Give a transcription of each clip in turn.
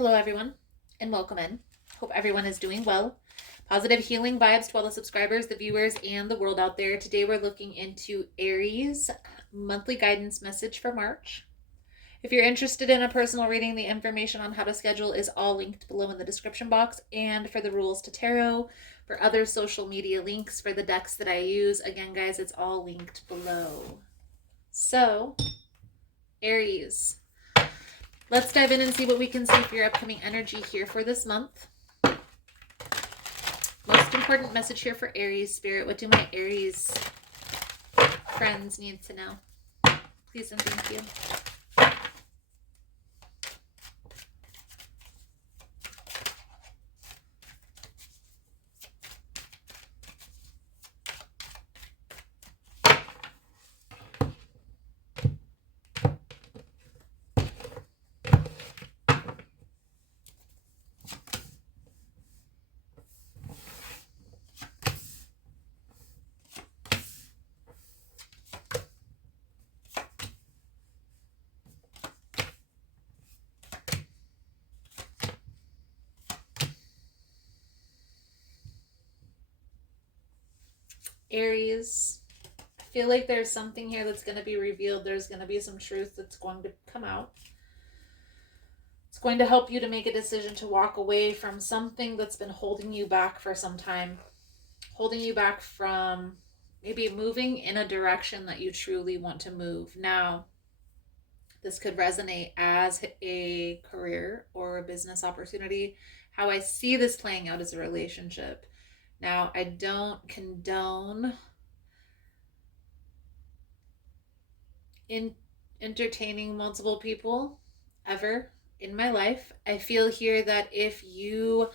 Hello, everyone, and welcome in. Hope everyone is doing well. Positive healing vibes to all the subscribers, the viewers, and the world out there. Today, we're looking into Aries monthly guidance message for March. If you're interested in a personal reading, the information on how to schedule is all linked below in the description box. And for the rules to tarot, for other social media links, for the decks that I use, again, guys, it's all linked below. So, Aries. Let's dive in and see what we can see for your upcoming energy here for this month. Most important message here for Aries, Spirit. What do my Aries friends need to know? Please and thank you. Aries, I feel like there's something here that's going to be revealed. There's going to be some truth that's going to come out. It's going to help you to make a decision to walk away from something that's been holding you back for some time. Holding you back from maybe moving in a direction that you truly want to move. Now, this could resonate as a career or a business opportunity. How I see this playing out is a relationship. Now, I don't condone entertaining multiple people ever in my life. I feel here that if you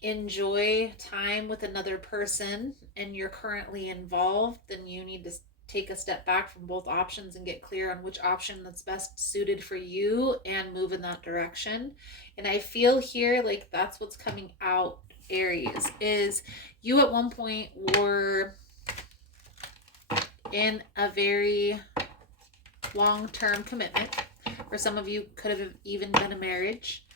enjoy time with another person and you're currently involved, then you need to take a step back from both options and get clear on which option that's best suited for you and move in that direction. And I feel here like that's what's coming out, Aries, is you at one point were in a very long-term commitment. For some of you, could have even been a marriage.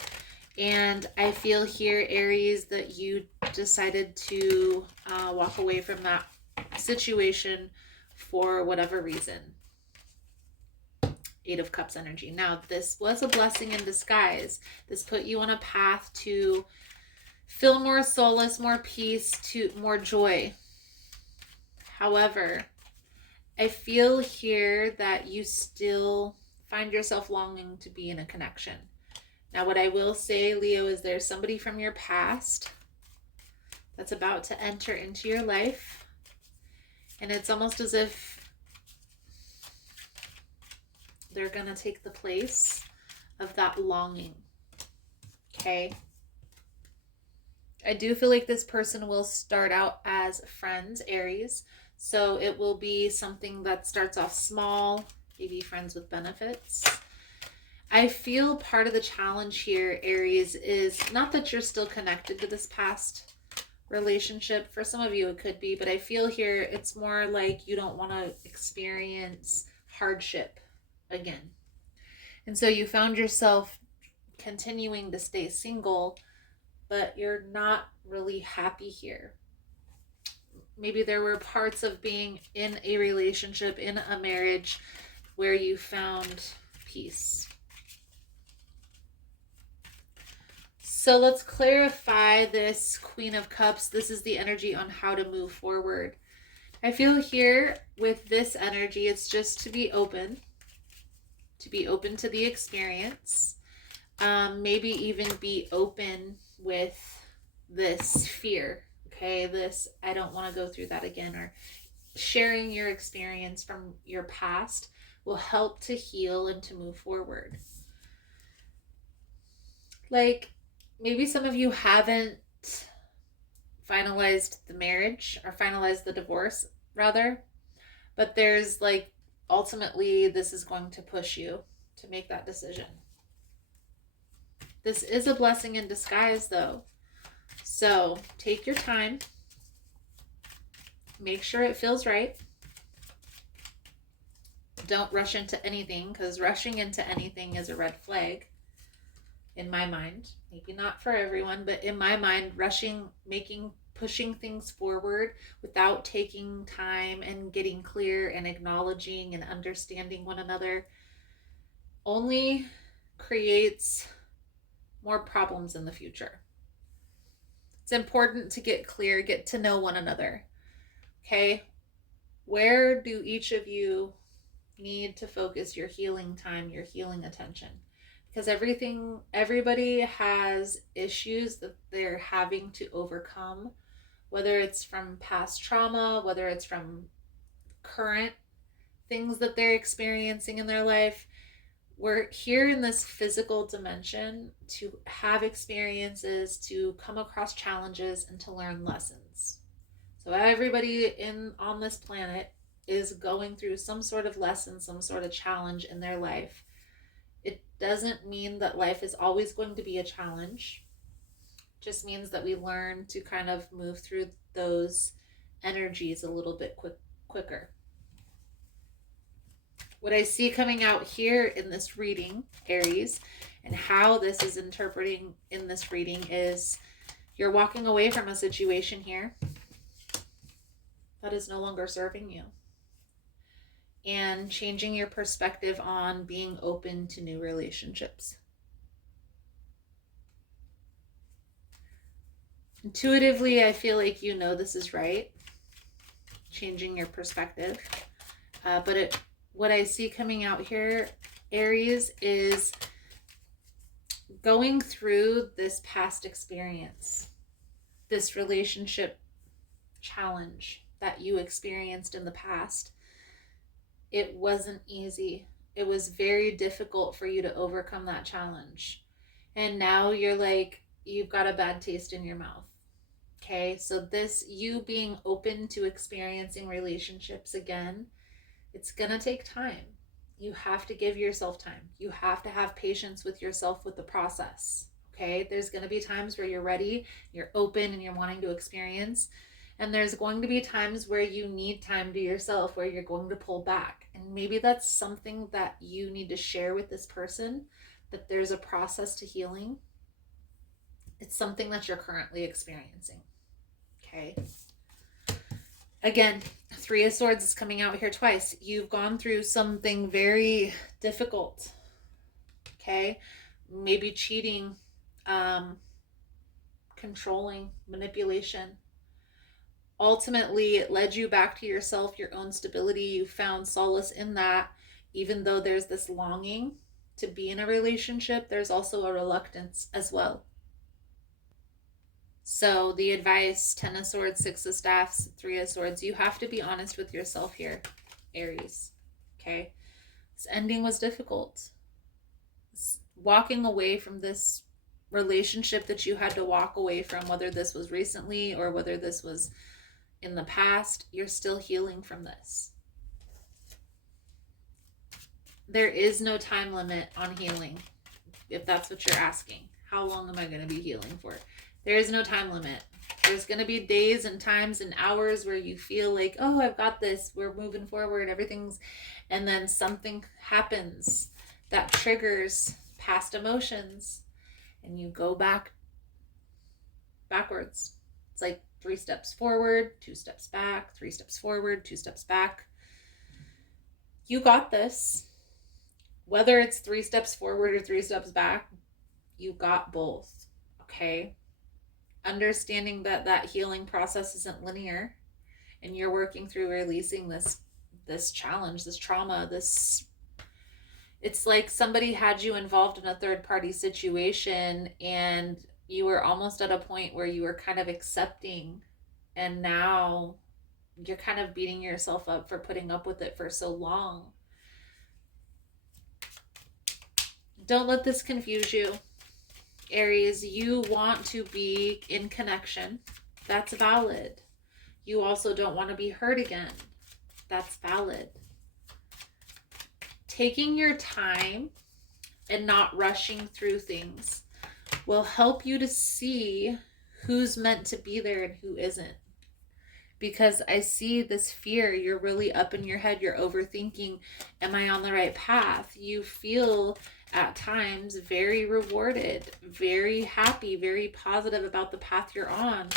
And I feel here, Aries, that you decided to walk away from that situation for whatever reason. Eight of Cups energy. Now, this was a blessing in disguise. This put you on a path to feel more solace, more peace, to more joy. However, I feel here that you still find yourself longing to be in a connection. Now, what I will say, Leo, is there's somebody from your past that's about to enter into your life. And it's almost as if they're going to take the place of that longing. Okay? I do feel like this person will start out as friends, Aries. So it will be something that starts off small, maybe friends with benefits. I feel part of the challenge here, Aries, is not that you're still connected to this past relationship. For some of you, it could be, but I feel here it's more like you don't want to experience hardship again. And so you found yourself continuing to stay single, but you're not really happy here. Maybe there were parts of being in a relationship, in a marriage, where you found peace. So let's clarify this Queen of Cups. This is the energy on how to move forward. I feel here with this energy, it's just to be open to the experience. Maybe even be open with this fear. Okay, this, I don't want to go through that again, or sharing your experience from your past will help to heal and to move forward. Like, maybe some of you haven't finalized the marriage or finalized the divorce, rather, but there's like, ultimately, this is going to push you to make that decision. This is a blessing in disguise, though. So take your time. Make sure it feels right. Don't rush into anything, because rushing into anything is a red flag. in my mind. Maybe not for everyone, but in my mind, pushing things forward without taking time and getting clear and acknowledging and understanding one another only creates more problems in the future. It's important to get clear, get to know one another. Okay? Where do each of you need to focus your healing time, your healing attention? Because everybody has issues that they're having to overcome, whether it's from past trauma, whether it's from current things that they're experiencing in their life. We're here in this physical dimension to have experiences, to come across challenges, and to learn lessons. So everybody on this planet is going through some sort of lesson, some sort of challenge in their life. It doesn't mean that life is always going to be a challenge. It just means that we learn to kind of move through those energies a little bit quicker. What I see coming out here in this reading, Aries, and how this is interpreting in this reading is you're walking away from a situation here that is no longer serving you, and changing your perspective on being open to new relationships. Intuitively, I feel like you know this is right, changing your perspective. But what I see coming out here, Aries, is going through this past experience, this relationship challenge that you experienced in the past. It wasn't easy. It was very difficult for you to overcome that challenge. And now you're like, you've got a bad taste in your mouth. Okay, so this, you being open to experiencing relationships again, it's gonna take time. You have to give yourself time. You have to have patience with yourself with the process. Okay, there's gonna be times where you're ready, you're open, and you're wanting to experience. And there's going to be times where you need time to yourself, where you're going to pull back. And maybe that's something that you need to share with this person, that there's a process to healing. It's something that you're currently experiencing. Okay. Again, Three of Swords is coming out here twice. You've gone through something very difficult. Okay. Maybe cheating, controlling, manipulation. Ultimately, it led you back to yourself, your own stability. You found solace in that. Even though there's this longing to be in a relationship, there's also a reluctance as well. So the advice, 10 of Swords, 6 of Staffs, 3 of Swords, you have to be honest with yourself here, Aries. Okay? This ending was difficult. Walking away from this relationship that you had to walk away from, whether this was recently or whether this was in the past, you're still healing from this. There is no time limit on healing, if that's what you're asking. How long am I going to be healing for? There is no time limit. There's going to be days and times and hours where you feel like, oh, I've got this, we're moving forward, everything's, and then something happens that triggers past emotions, and you go backwards. It's like 3 steps forward, 2 steps back, 3 steps forward, 2 steps back. You got this. Whether it's 3 steps forward or 3 steps back, you got both. Okay? Understanding that healing process isn't linear, and you're working through releasing this challenge, this trauma, it's like somebody had you involved in a third-party situation, and you were almost at a point where you were kind of accepting, and now you're kind of beating yourself up for putting up with it for so long. Don't let this confuse you, Aries. You want to be in connection. That's valid. You also don't want to be hurt again. That's valid. Taking your time and not rushing through things will help you to see who's meant to be there and who isn't. Because I see this fear. You're really up in your head. You're overthinking. Am I on the right path? You feel at times very rewarded, very happy, very positive about the path you're on.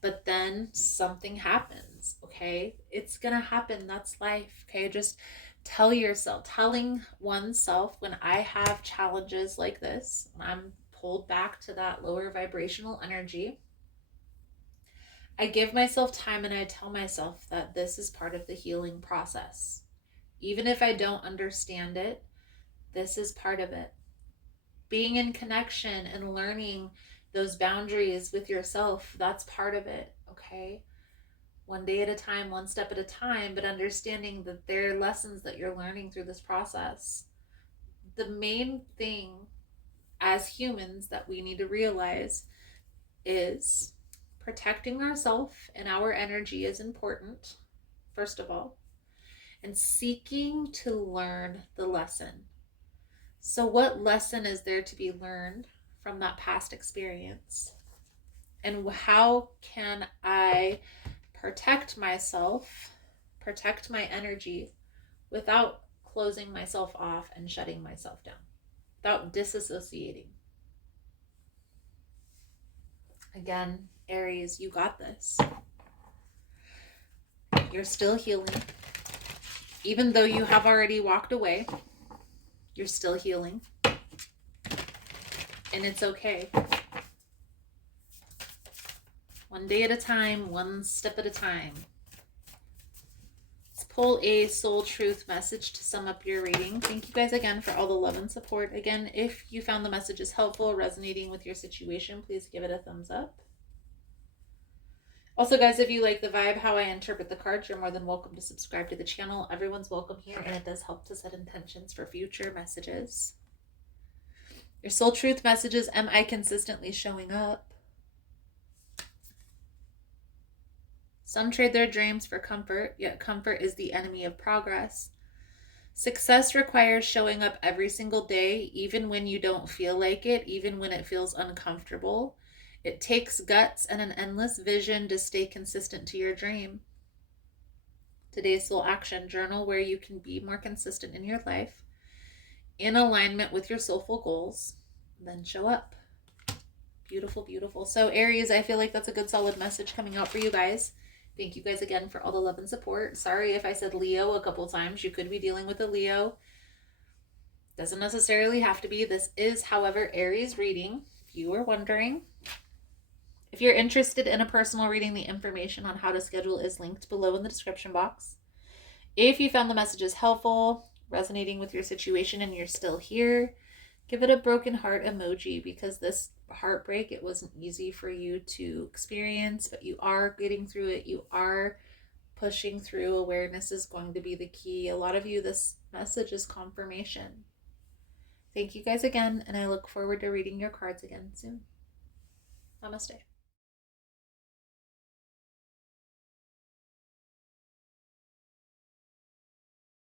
But then something happens, okay? It's gonna happen. That's life, okay? Just telling oneself when I have challenges like this, when I'm pulled back to that lower vibrational energy, I give myself time and I tell myself that this is part of the healing process. Even if I don't understand it, this is part of it. Being in connection and learning those boundaries with yourself, that's part of it, okay? One day at a time, one step at a time, but understanding that there are lessons that you're learning through this process. The main thing as humans that we need to realize is protecting ourselves and our energy is important, first of all, and seeking to learn the lesson. So, what lesson is there to be learned from that past experience? And how can I protect myself, protect my energy without closing myself off and shutting myself down, without disassociating? Again, Aries, you got this. You're still healing. Even though you have already walked away, you're still healing. And it's okay. One day at a time, one step at a time. Let's pull a soul truth message to sum up your reading. Thank you guys again for all the love and support. Again, if you found the messages helpful, resonating with your situation, please give it a thumbs up. Also, guys, if you like the vibe, how I interpret the cards, you're more than welcome to subscribe to the channel. Everyone's welcome here, and it does help to set intentions for future messages. Your soul truth messages, am I consistently showing up? Some trade their dreams for comfort, yet comfort is the enemy of progress. Success requires showing up every single day, even when you don't feel like it, even when it feels uncomfortable. It takes guts and an endless vision to stay consistent to your dream. Today's soul action journal, where you can be more consistent in your life, in alignment with your soulful goals, then show up. Beautiful, beautiful. So Aries, I feel like that's a good solid message coming out for you guys. Thank you guys again for all the love and support. Sorry if I said Leo a couple times. You could be dealing with a Leo. Doesn't necessarily have to be. This is, however, Aries reading, if you were wondering. If you're interested in a personal reading, the information on how to schedule is linked below in the description box. If you found the messages helpful, resonating with your situation, and you're still here, give it a broken heart emoji, because this heartbreak, it wasn't easy for you to experience, but you are getting through it. You are pushing through. Awareness is going to be the key. A lot of you, this message is confirmation. Thank you guys again, and I look forward to reading your cards again soon. Namaste.